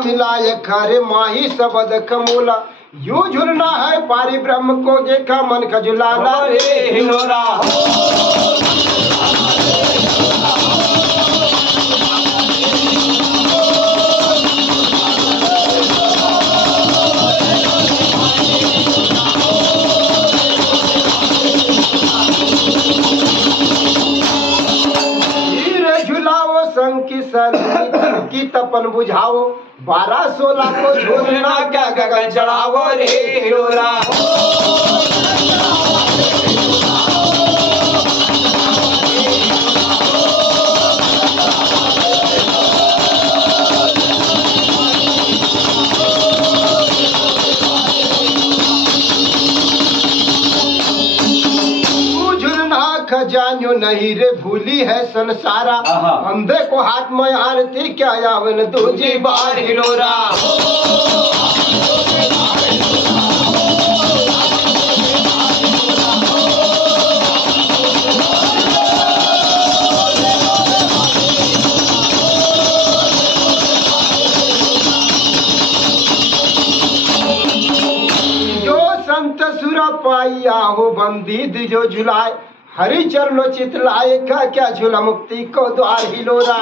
मिलाए खरे माही सबद कमूला। यू झुलना है पारी ब्रह्म को देखा मन खजुलाला रे हिलोरा। की तपन बुझाओ 12-16 को झूलना क्या गगन चढ़ाओ रे हिलोरा। खजानियो नहीं रे भूली है संसारा। अंधे को हाथ में आरती क्या यावन दूजी बार हिलोरा। जो संत सुरा पाइया हो बंदी दिजो झुलाए हरि चरणों चित लाए का क्या झूला मुक्ति को द्वार हिलोरा।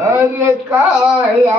अरे का